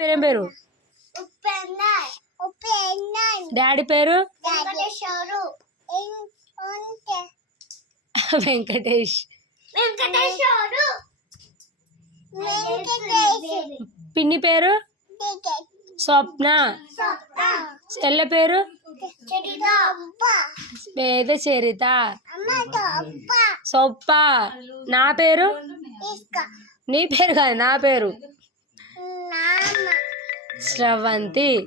పేరేం పేరు? డాడీ పేరు వెంకటేష్. పిన్ని పేరు స్వప్న. చెల్ల పేరు పేద చరిత. సొప్ప. నా పేరు నీ పేరు కాదు నా పేరు శ్రవంతి.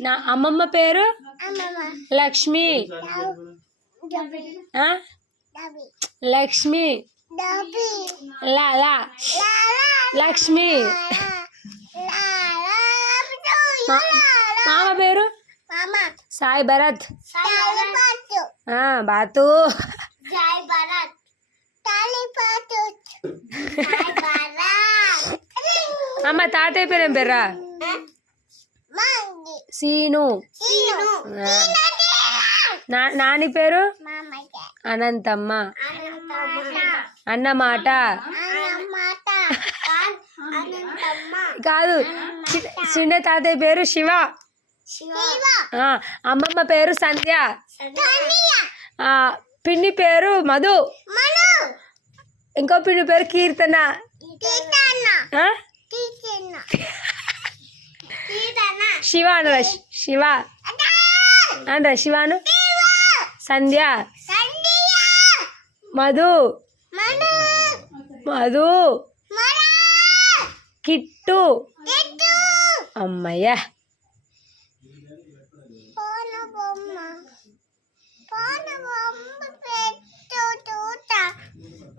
నా అమ్మమ్మ పేరు లక్ష్మి. లక్ష్మి లా లక్ష్మి. మామ పేరు సాయి భరత్. బాతు. అమ్మ తాతయ్య పేరు ఏం పేర్రా? సీను. నాని పేరు అనంతమ్మ. అన్నమాట కాదు. చిన్న తాతయ్య పేరు శివ. అమ్మమ్మ పేరు సంధ్య. పిన్ని పేరు మధు. ఇంకో పిన్ని పేరు కీర్తన. శివ అనరా? శివ అనరా? శివాను. సంధ్య. మధు. మధు. కిట్టు. అమ్మయ్య.